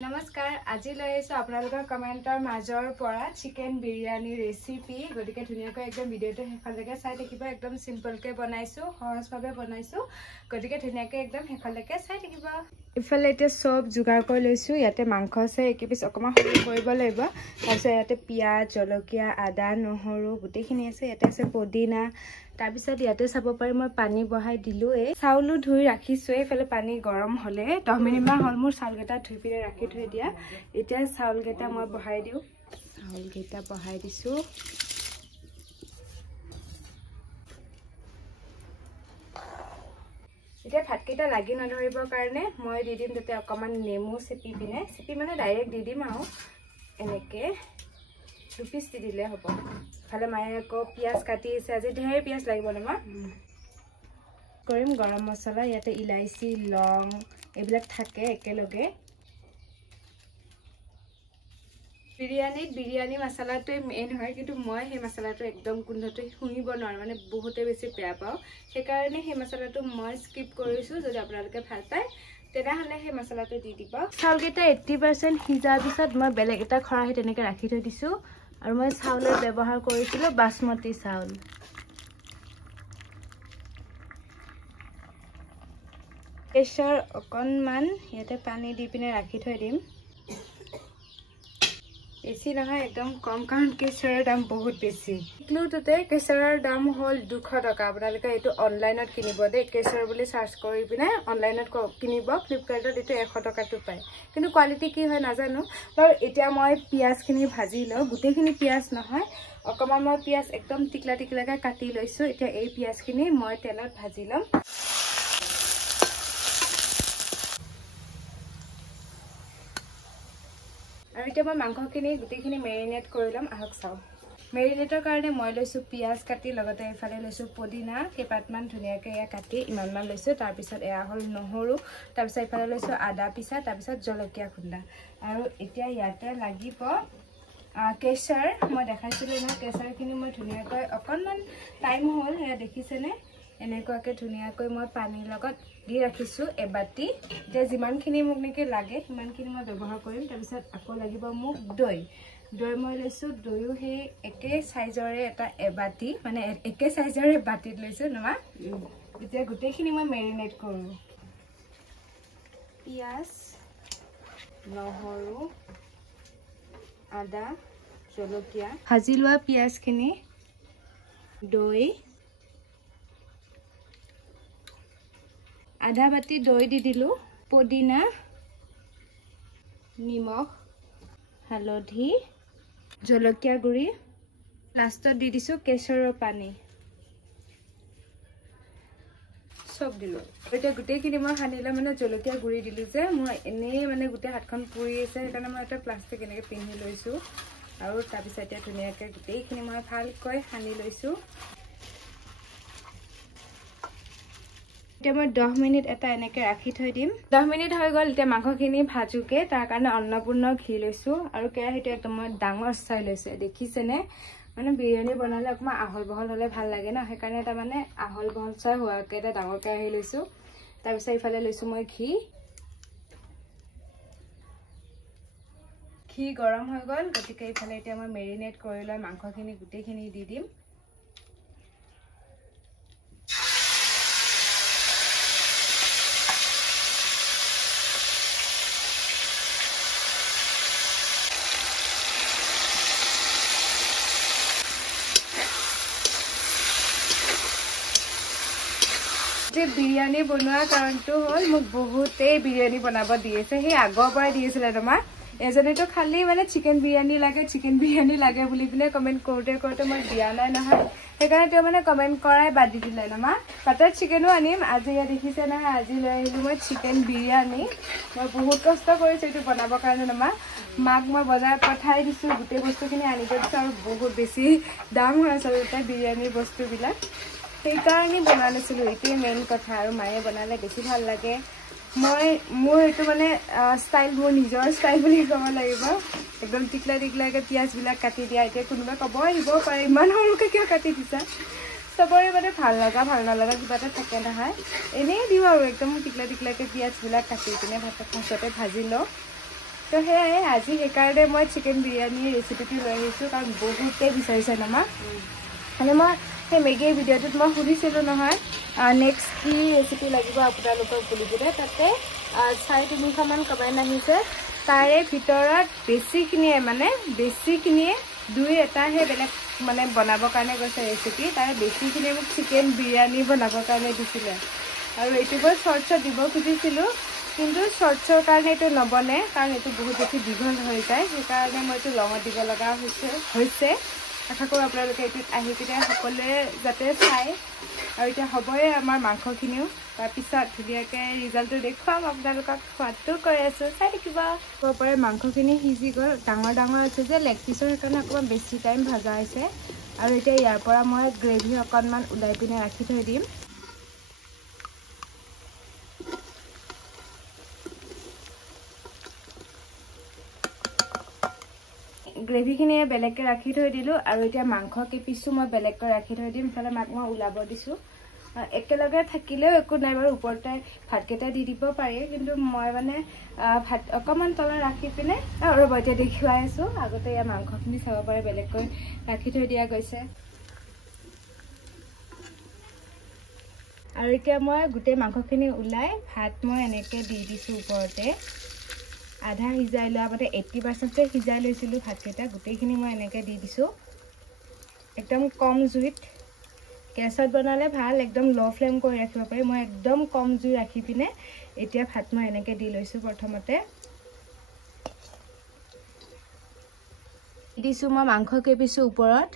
নমস্কাৰ আজি লৈ আহিছো আপোনালোকৰ কমেন্টৰ মাজৰ পৰা চিকেন বিৰিয়ানী ৰেচিপি গতিকে ধুনিয়াকৈ একদম ভিডিওটো হেফালৈকে চাই থাকিব একদম সিম্পলকৈ বনাইছো সহজভাৱে বনাইছো গতিকে ধুনিয়াকৈ একদম হেফালৈকে চাই থাকিব ইফালে এতিয়া সব যোগাৰ কৰি লৈছো ইয়াতে মাংস আছে এক পিস অকমান সৰু কৰিব লাগিব তাৰপিছত ইয়াতে পিয়াজ জলকীয়া আদা নহৰু গুটেখিনি আছে ইয়াতে আছে পদিনা তাৰপিছত ইয়াতে চাব পাৰি মই পানী বহাই দিলো এই চাউলু ধুই ৰাখিছো এফালে পানী গৰম হলে 10 মিনিট মান হল মোৰ চাউলকেটা ধুই পিনে ৰাখি থৈ দিয়া এতিয়া চাউলকেটা মই বহাই দিও চাউলকেটা বহাই দিছো এতিয়া ভাতকেটা লাগি নধৰিবৰ কাৰণে মই দি দিম তাতে অকমান নেমু চেপি পিনে চেপি মানে ডাইৰেক্ট দি দিম আৰু এনেকে দুপিস দি দিলে হ'ব ভালে মায়ে আকৌ পিয়াজ কাটি আছে আজি ঢেৰ পিয়াজ লাগিব না কৰিম গৰম মছলা ইয়াতে ইলাইচি লং এইবিলাক থাকে একেলগে বিৰিয়ানী মছলাটো মেইন হয় কিন্তু মই সেই মছলাটো একদম গুন্ধটো শুনিব নোৱাৰো মানে বহুতে বেছি বেয়া পাও সেই কাৰণে সেই মছলাটো মই স্কিপ কৰিছো যদি আপোনালোকে ভাল পায় তেনা হলে সেই মছলাটো দি দিব চাউলকেটা 80% সিজাৰ পিছত মই বেলেগ এটা খৰাহি তেনেকে ৰাখি থৈ দিছো আৰু মই চাউলৰ ব্যৱহাৰ কৰিছিলো বাসমতি চাউল কেশৰ অকনমান ইয়াতে পানী দি পিনে ৰাখি থৈ দিম বেছি নহয় একদম কম কাৰণ কেশৰৰ দাম বহুত বেছি ক্লুটোতে কেশৰৰ দাম হল 200 টকা আপোনালোকে এটো অনলাইনত কিনিব দে কেশৰ বুলি সাৰ্চ কৰি পিনে অনলাইনত কিনিব ফ্লিপকাৰ্টত এটো 100 টকাটো পায় কিন্তু কোৱালিটি কি হয় নাজানো আৰু এতিয়া মই পিয়াজখিনি ভাজি ল গুটেখিনি পিয়াজ নহয় অকমান মই পিয়াজ একদম টিকলা টিকলাকে কাটি লৈছো এতিয়া এই পিয়াজখিনি মই তেলত ভাজি লম আৰু এতিয়া মই মাংসখিনি গুটেখিনি মেৰিনেট কৰি লম আহক চাও মেৰিনেটৰ কাৰণে মই লৈছো পিয়াজ কাটি লগতে এফালে লৈছো পদিনা কেপাতমান ধুনিয়াকে এয়া কাটি ইমানমান লৈছো তাৰ পিছত এয়া হল নহৰু তাৰ পিছত এফালে লৈছো আদা পিসা তাৰ পিছত জলকীয়া খুন্দা আৰু এতিয়া ইয়াতে লাগিব কেশৰ মই দেখাইছিলো না কেশৰখিনি মই ধুনিয়াকৈ অকনমান টাইম হল এয়া দেখিছেনে এনেকুৱাকে ধুনিয়াকৈ মই পানী লগত দি ৰাখিছো এবাটি যে যিমানখিনি মোক নেকি লাগে সিমানখিনি মই ব্যৱহাৰ কৰিম তাৰ পিছত আকৌ লাগিব মোক দৈ মই লৈছো দৈও হে একে সাইজৰে এটা এবাটি মানে একে সাইজৰে বাটিত লৈছো নমা এতিয়া গুটেখিনি মই মেৰিনেট কৰো পিয়াজ নহৰু আদা জলকীয়া ভাজি লোৱা পিয়াজখিনি দৈ আধা বাটি দৈ দি দিলো পদিনা নিমখ হালধি জলকীয়া গুড়ি লাষ্টত দি দিছো কেশৰৰ পানী সব দিলো এতিয়া গুটেখিনি মই হানিলা মানে জলকীয়া গুড়ি দিলো যে মই এনে মানে গুটে হাতখন পুৰি আছে সেইকাৰণে মই এটা প্লাষ্টিক এনেকে পিন্ধি লৈছো আৰু তাৰ পিছত এতিয়া ধুনিয়াকে গুটেখিনি মই ভালকৈ হানি লৈছো এতিয়া মই 10 মিনিট এটা এনেকে ৰাখি থৈ দিম 10 মিনিট হৈ গল এতিয়া মাংসখিনি ভাজুকে তাৰ কাৰণে অন্নপূৰ্ণ ঘি লৈছো আৰু কেৰাহীটো একদম মই ডাঙৰ চাই লৈছো দেখিছেনে মানে বিৰিয়ানী বনালে অকমান আহল বহল হলে ভাল লাগে না সেইকাৰণে এটা মানে আহল বহল চাই হোৱাকে এটা ডাঙৰ কেৰাহী লৈছো তাৰ পিছত ইফালে লৈছো মই ঘি গৰম হৈ গল গতিকে ইফালে এতিয়া মই মেৰিনেট কৰি লৈ মাংসখিনি গুটেখিনি দি দিম বিৰিয়ানী বনোৱাৰ কাৰণটো হল মোক বহুতে বিৰিয়ানী বনাব দিয়েছে সেই আগৰ পৰাই দিয়েছিলে তোমাৰ এজনেটো খালি মানে চিকেন বিৰিয়ানী লাগে বুলি পিনে কমেন্ট কৰোতে মই দিয়া নাই নহয় সেইকাৰণে তেওঁ মানে কমেন্ট কৰাই বাদ দি দিলে নমা বাটাৰ চিকেনো আনিম আজি ইয়া দেখিছে না আজি লৈ আহিলো মই চিকেন বিৰিয়ানী মই বহুত কষ্ট কৰিছো এটো বনাবৰ কাৰণে নমা মাক মই বজাৰত পঠাই দিছো গুটে বস্তুখিনি আনিব দিছো আৰু বহুত বেছি দাম হয় আচলতে বিৰিয়ানীৰ বস্তুবিলাক সেইকাৰণে বনাইছিলো এটোৱে মেইন কথা আৰু মায়ে বনালে বেছি ভাল লাগে মোৰ এটো মানে ষ্টাইল মোৰ নিজৰ ষ্টাইল বুলি ক'ব লাগিব একদম টিকলা টিকলাকে পিয়াজ বিলাক কাটি দিয়া এতিয়া কোনোবা ক'ব আহিব পাৰে ইমান সৰুকে কিয় কাটি দিছা सबरे माने ভাল লাগা ভাল নালাগা কিবা এটা থাকে নহয় এনে দিও আৰু একদম টিকলা টিকলাকে পিয়াজ বিলাক কাটি কিনে ভাততে ভাজি লো তো সেয়াই আজি সেইকাৰণে মই চিকেন বিৰিয়ানীৰ ৰেচিপিটো লৈ আহিছোঁ কাৰণ বহুতে বিচাৰিছে আমাৰ মানে মই সেই মেগীৰ ভিডিঅ'টোত মই সুধিছিলোঁ নহয় নেক্সট কি ৰেচিপি লাগিব আপোনালোকক বুলি কিনে তাতে 4-3মান কমেণ্ট আহিছে তাৰে ভিতৰত বেছিখিনিয়ে 2-এটাহে বেলেগ মানে বনাবৰ কাৰণে কৈছে ৰেচিপি তাৰে বেছিখিনিয়ে মোক চিকেন বিৰিয়ানী বনাবৰ কাৰণে দিছিলে আৰু এইটো মই শ্বৰ্টছত দিব খুজিছিলোঁ কিন্তু শ্বৰ্টছৰ কাৰণে এইটো নবনে কাৰণ এইটো বহুত বেছি দীঘল হৈ যায় সেইকাৰণে মই এইটো লঙত দিব লগা হৈছে আশা কৰোঁ আপোনালোকে এইটোত আহি পিনে সকলোৱে যাতে চায় আৰু এতিয়া হ'বই আমাৰ মাংসখিনিও তাৰপিছত ধুনীয়াকৈ ৰিজাল্টটো দেখুৱাম আপোনালোকক সোৱাদটো কৰি আছোঁ চাই থাকিব পৰা মাংসখিনি সিজি গ'ল ডাঙৰ আছে যে লেগ পিছৰ সেইকাৰণে অকণমান বেছি টাইম ভজা হৈছে আৰু এতিয়া ইয়াৰ পৰা মই গ্ৰেভি অকণমান ওলাই পিনে ৰাখি থৈ দিম গ্ৰেভিখিনি বেলেগকৈ ৰাখি থৈ দিলোঁ আৰু এতিয়া মাংস কেইপিছো মই বেলেগকৈ ৰাখি থৈ দিম ইফালে মাক মই ওলাব দিছোঁ একেলগে থাকিলেও একো নাই বাৰু ওপৰতে ভাতকেইটা দি দিব পাৰি কিন্তু মই মানে ভাত অকণমান তলত ৰাখি পিনে ৰ'ব এতিয়া দেখুৱাই আছোঁ আগতে ইয়াৰ মাংসখিনি চাব পাৰে বেলেগকৈ ৰাখি থৈ দিয়া গৈছে আৰু এতিয়া মই গোটেই মাংসখিনি ওলাই ভাত মই এনেকৈ দি দিছোঁ ওপৰতে আধা সিজাই লোৱা মানে 80% সিজাই লৈছিলোঁ ভাতকেইটা গোটেইখিনি মই এনেকৈ দি দিছোঁ একদম কম জুইত গেছত বনালে ভাল একদম ল' ফ্লেম কৰি ৰাখিব পাৰি মই একদম কম জুই ৰাখি পিনে এতিয়া ভাত মই এনেকৈ দি লৈছোঁ প্ৰথমতে দিছোঁ মই মাংস কেইপিছোঁ ওপৰত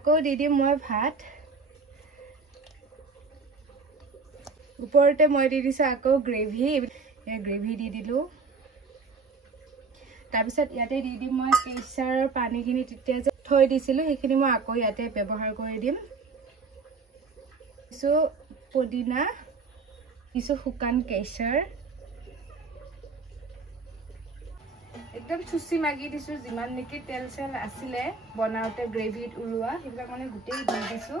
আকৌ দি দিম মই ভাত ওপৰতে মই দি দিছোঁ আকৌ গ্ৰেভি দি দিলোঁ তাৰপিছত ইয়াতে দি দিম মই কেশৰৰ পানীখিনি তেতিয়া যে থৈ দিছিলোঁ সেইখিনি মই আকৌ ইয়াতে ব্যৱহাৰ কৰি দিম কিছু পুদিনা কিছু শুকান কেশৰ একদম চুচি মাগি দিছোঁ যিমান নেকি তেল চেল আছিলে বনাওঁতে গ্ৰেভিত ওলোৱা সেইবিলাক মানে গোটেই দি দিছোঁ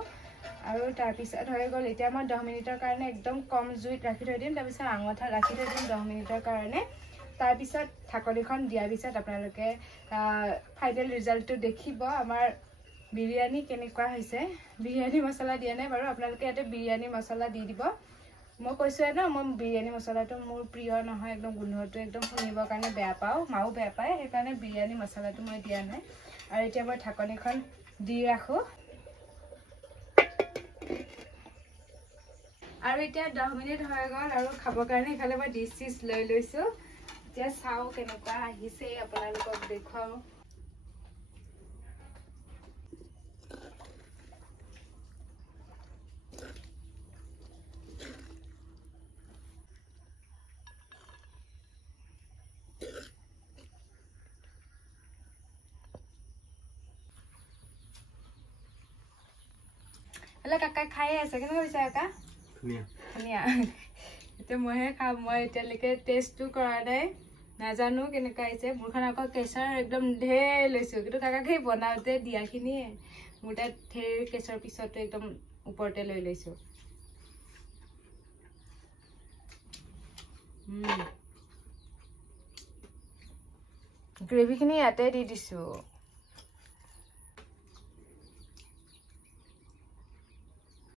আৰু তাৰপিছত হৈ গ'ল এতিয়া মই 10 মিনিটৰ কাৰণে একদম কম জুইত ৰাখি থৈ দিম তাৰপিছত আঙঠাত ৰাখি থৈ দিম 10 মিনিটৰ কাৰণে তাৰপিছত ঢাকনিখন দিয়াৰ পিছত আপোনালোকে ফাইনেল ৰিজাল্টটো দেখিব আমাৰ বিৰিয়ানী কেনেকুৱা হৈছে বিৰিয়ানী মছলা দিয়া নাই বাৰু আপোনালোকে ইয়াতে বিৰিয়ানী মছলা দি দিব মই কৈছোঁৱে ন মই বিৰিয়ানী মছলাটো মোৰ প্ৰিয় নহয় একদম গোন্ধটো একদম শুনিবৰ কাৰণে বেয়া পাওঁ মাও বেয়া পায় সেইকাৰণে বিৰিয়ানী মছলাটো মই দিয়া নাই আৰু এতিয়া মই ঢাকনিখন দি ৰাখোঁ আৰু এতিয়া 10 মিনিট হৈ গ'ল আৰু খাবৰ কাৰণে ইফালে মই ডিছ লৈ লৈছোঁ এতিয়া চাওঁ কেনেকুৱা আহিছে আপোনালোকক দেখুৱাওঁ হেল্ল' কাকা খাই আছে কেনেকুৱা হৈছে কাকা ধুনীয়া এতিয়া মইহে খাম মই এতিয়ালৈকে টেষ্টটো কৰা নাই নাজানো কেনেকুৱা আহিছে মোৰখন আকৌ কেশৰ একদম ঢেৰ লৈছোঁ কিন্তু কাকাক সেই বনাওঁতে দিয়াখিনিয়ে মোৰ তাত ঢেৰ কেশৰ পিছতো একদম ওপৰতে লৈ লৈছোঁ গ্ৰেভিখিনি ইয়াতে দি দিছোঁ